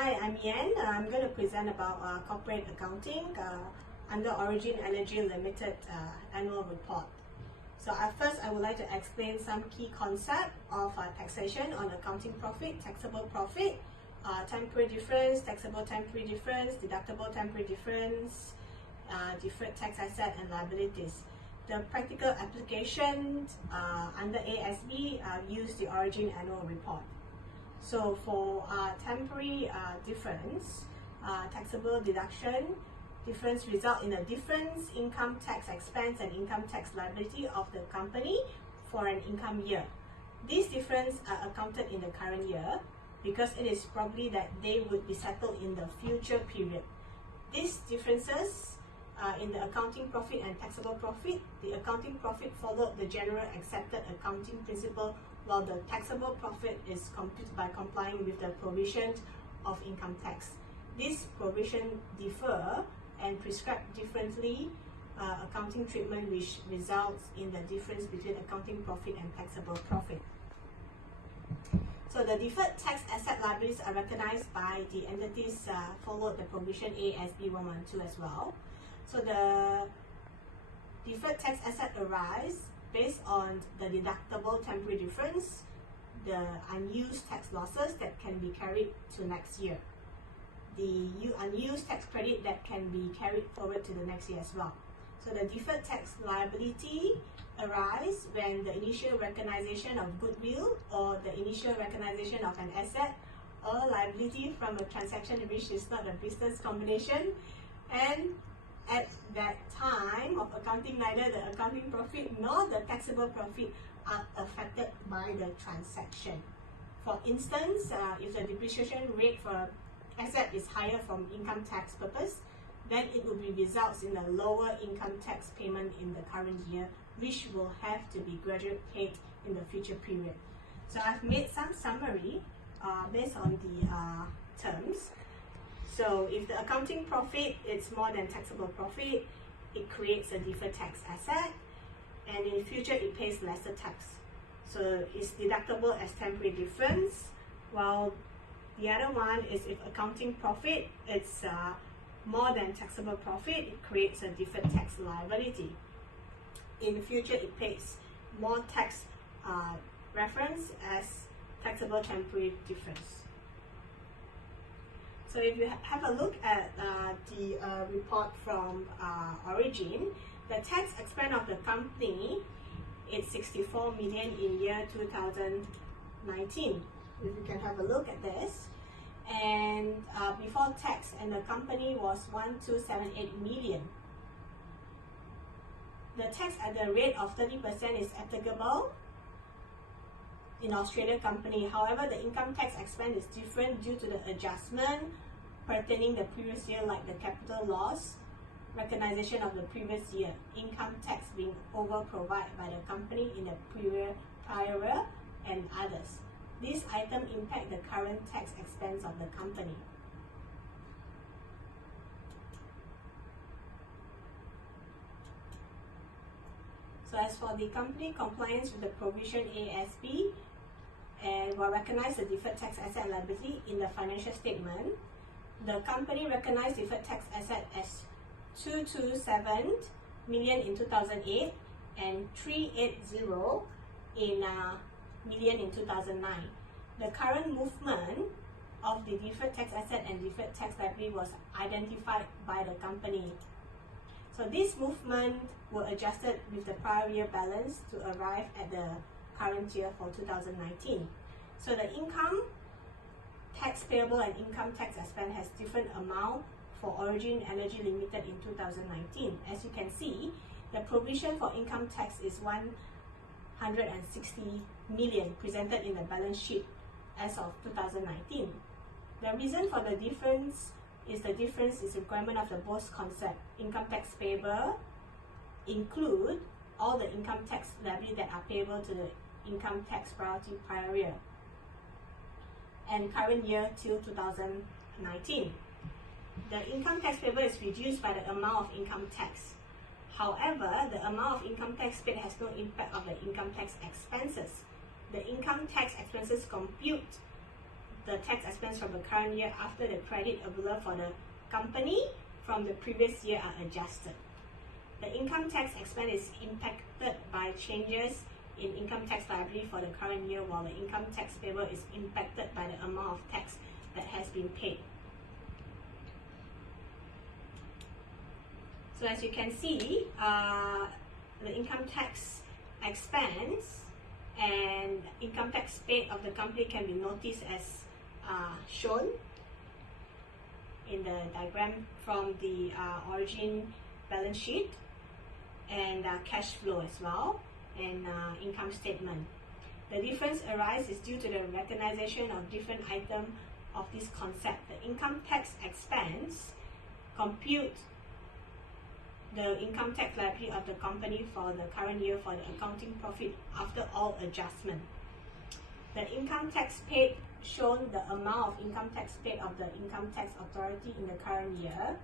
Hi, I'm Yan. I'm going to present about corporate accounting under Origin Energy Limited annual report. So first, I would like to explain some key concepts of taxation on accounting profit, taxable profit, temporary difference, taxable temporary difference, deductible temporary difference, deferred tax asset and liabilities. The practical applications under ASB use the Origin annual report. So for temporary difference, taxable deduction, difference result in a difference income tax expense and income tax liability of the company for an income year. These differences are accounted in the current year because it is probably that they would be settled in the future period. These differences in the accounting profit and taxable profit, the accounting profit followed the general accepted accounting principle, while the taxable profit is computed by complying with the provisions of income tax. These provisions differ and prescribe differently accounting treatment, which results in the difference between accounting profit and taxable profit. So the deferred tax asset liabilities are recognized by the entities followed the provision ASB 112 as well. So the deferred tax asset arise based on the deductible temporary difference, the unused tax losses that can be carried to next year, the unused tax credit that can be carried forward to the next year as well. So the deferred tax liability arise when the initial recognition of goodwill or the initial recognition of an asset or liability from a transaction which is not a business combination, and at that time of accounting, neither the accounting profit nor the taxable profit are affected by the transaction. For instance, if the depreciation rate for asset is higher from income tax purpose, then it will be results in a lower income tax payment in the current year, which will have to be gradually paid in the future period. So I've made some summary based on the terms. So if the accounting profit is more than taxable profit, it creates a deferred tax asset, and in the future it pays lesser tax. So it's deductible as temporary difference, while the other one is if accounting profit is more than taxable profit, it creates a deferred tax liability. In the future it pays more tax reference as taxable temporary difference. So if you have a look at the report from Origin, the tax expense of the company is 64 million in year 2019. If you can have a look at this, and before tax, and the company was 1278 million. The tax at the rate of 30% is applicable in Australian company. However, the income tax expense is different due to the adjustment pertaining the previous year, like the capital loss, recognition of the previous year, income tax being over-provided by the company in the prior year, and others. These items impact the current tax expense of the company. So as for the company compliance with the provision ASB, and will recognize the deferred tax asset liability in the financial statement, the company recognized deferred tax asset as 227 million in 2008 and 380 million in 2009. The current movement of the deferred tax asset and deferred tax liability was identified by the company. So this movement were adjusted with the prior year balance to arrive at the current year for 2019. So the income tax payable and income tax expense has different amount for Origin Energy Limited in 2019. As you can see, the provision for income tax is 160 million presented in the balance sheet as of 2019. The reason for the difference is requirement of the both concept. Income tax payable include all the income tax levy that are payable to the income tax priority prior year and current year till 2019. The income tax payable is reduced by the amount of income tax. However, the amount of income tax paid has no impact on the income tax expenses. The income tax expenses compute the tax expense from the current year after the credit available for the company from the previous year are adjusted. The income tax expense is impacted by changes in income tax liability for the current year, while the income tax payable is impacted by the amount of tax that has been paid. So as you can see, the income tax expense and income tax paid of the company can be noticed as shown in the diagram from the origin balance sheet and cash flow as well, and income statement. The difference arises due to the recognition of different items of this concept. The income tax expense compute the income tax liability of the company for the current year for the accounting profit after all adjustment. The income tax paid shown the amount of income tax paid of the income tax authority in the current year.